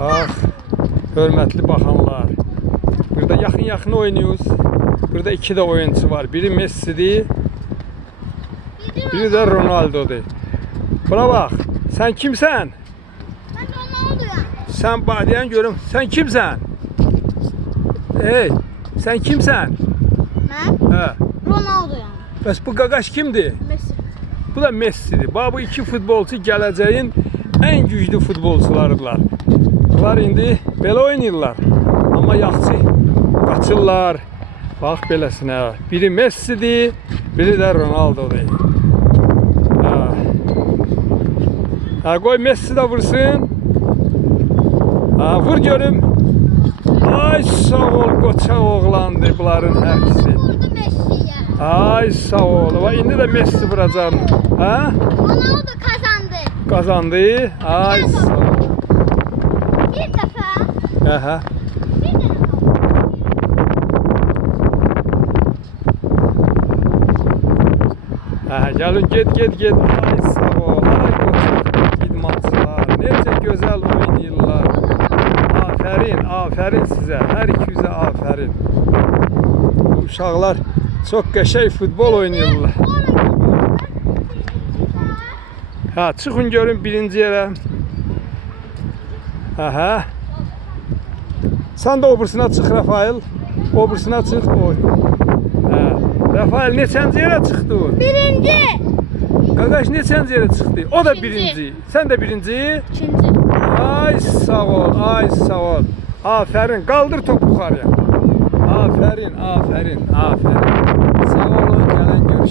Ah, hörmətli baxanlar. Burada yaxın oynuyoruz. Burada iki de oyuncu var. Biri Messi'dir, biri de Ronaldo'dur. Buna bak. Sen kimsen? Ben Ronaldo'yum. Sen badiyen görüm. Sen kimsen? Hey, sen kimsen? Ben He. Ronaldo'yum. Bəs bu qaqaş kimdir? Messi. Bu da Messi'dir. Bu iki futbolçu gələcəyin ən güclü futbolçularıdırlar. Bunlar indi belə oynayırlar. Amma yaxşı qaçırlar. Bax beləsinə. Biri Messi'dir, biri də Ronaldo'dur. Ha, qoy Messi də vursun. Ha, vur görüm. Ay sağ ol qoça oğlandır bunların hər ikisi. Vurdu Messi'ye. Ay sağ ol. Va indi də Messi vuracaq. Ha? Ronaldo kazandı. Kazandı. Ay sağ ol. Bir defa. Aha. Bir defa. Aha, gəlin get. Ay sağ ol. Ay qoça idmançılar. Necə gözəl oynayırlar. Aferin sizə. Hər ikizə aferin. Bu uşaqlar çox qəşəng futbol oynayırlar. Ha, çıxın görün birinci yerə. Aha. Sen de obursuna çıx Rafael. Obursuna çıx. Ha. Rafael neçənci yerə çıxdı? Birinci. Qaqaş neçənci yerə çıxdı? O da İkinci. birinci. Sen de birinci. İkinci. Ay sağ ol, ay sağ ol. Aferin, kaldır topu yukarıya. Aferin. Sağ olun.